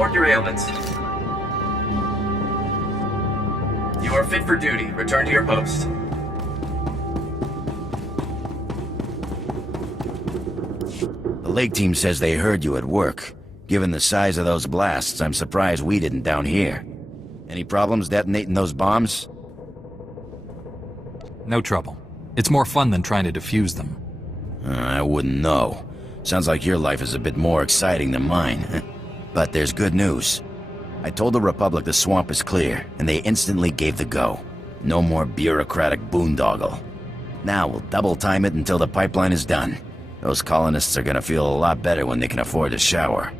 Report your ailments. You are fit for duty. Return to your post. The Lake team says they heard you at work. Given the size of those blasts, I'm surprised we didn't down here. Any problems detonating those bombs? No trouble. It's more fun than trying to defuse them. I wouldn't know. Sounds like your life is a bit more exciting than mine. But there's good news. I told the Republic the swamp is clear, and they instantly gave the go. No more bureaucratic boondoggle. Now we'll double time it until the pipeline is done. Those colonists are gonna feel a lot better when they can afford a shower.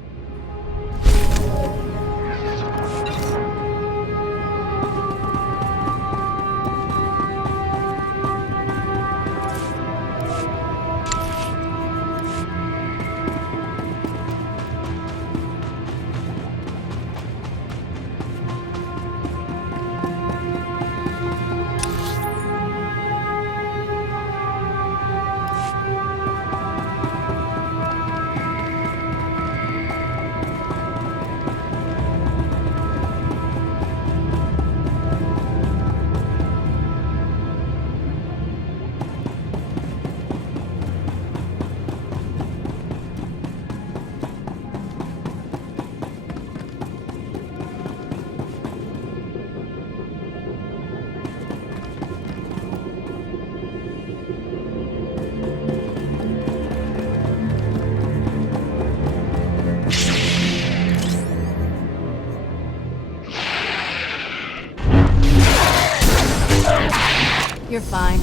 You're fine.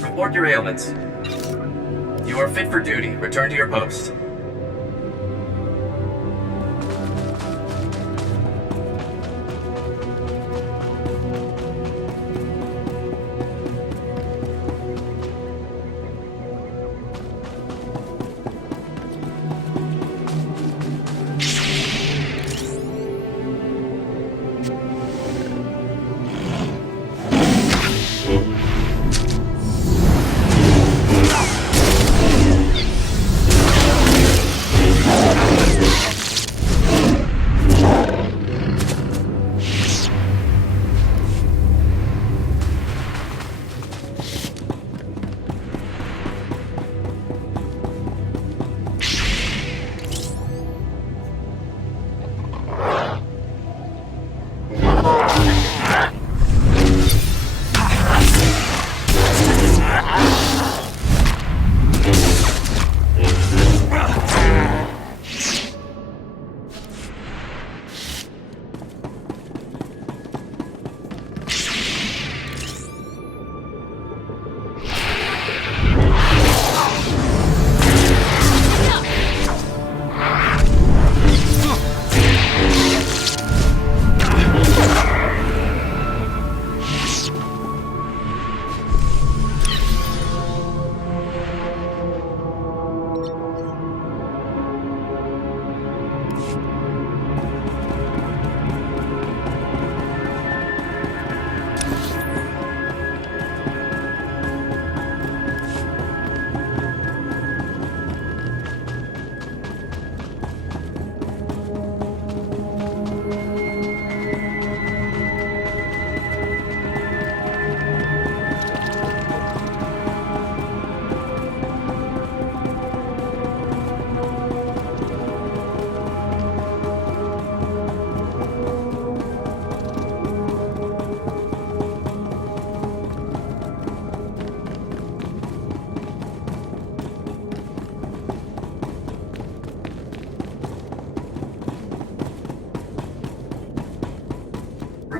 Report your ailments. You are fit for duty. Return to your post.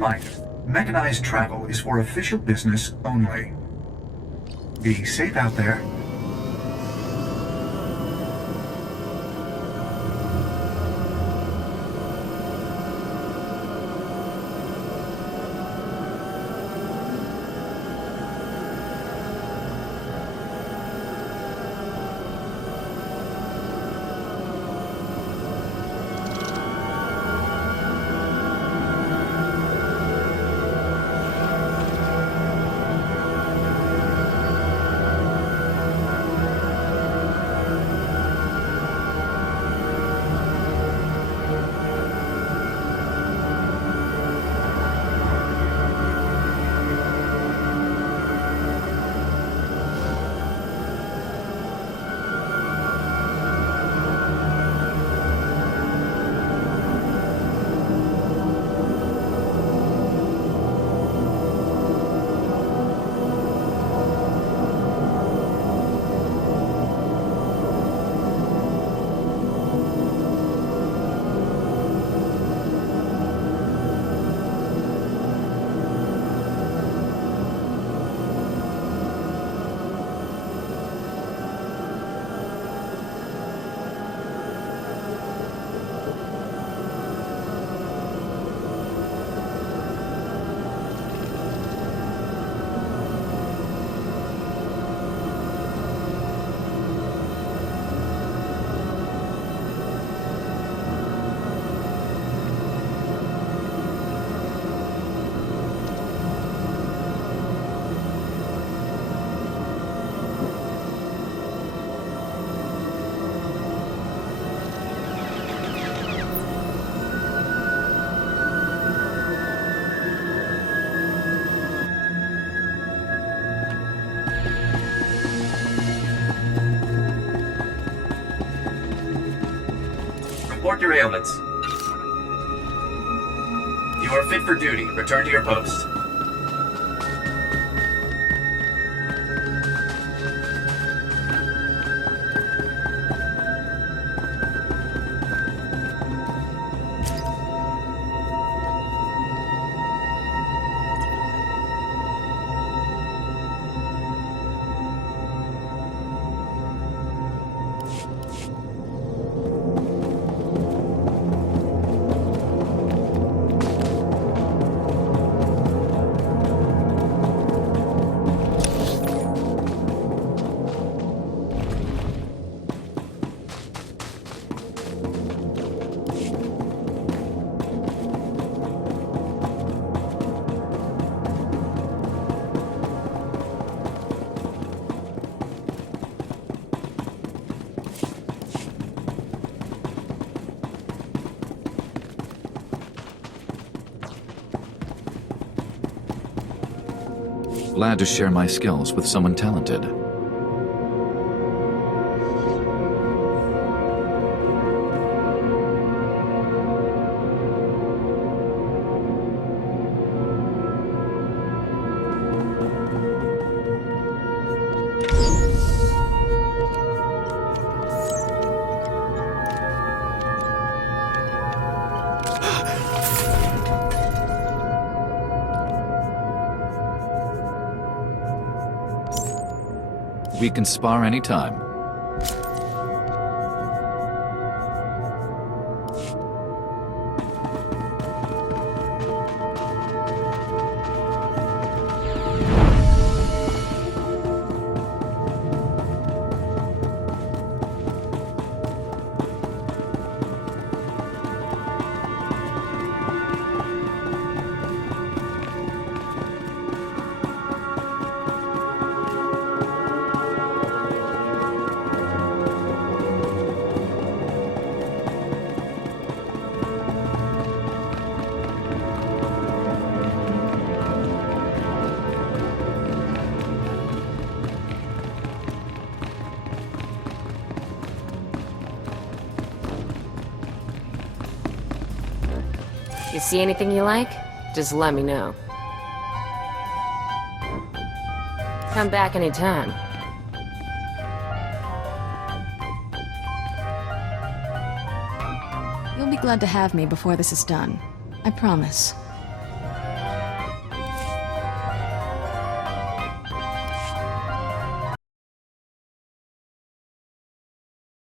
reminder, mechanized travel is for official business only. Be safe out there. Report your ailments. You are fit for duty. Return to your post. Glad to share my skills with someone talented. We can spar anytime. You see anything you like? Just let me know. Come back anytime. You'll be glad to have me before this is done. I promise.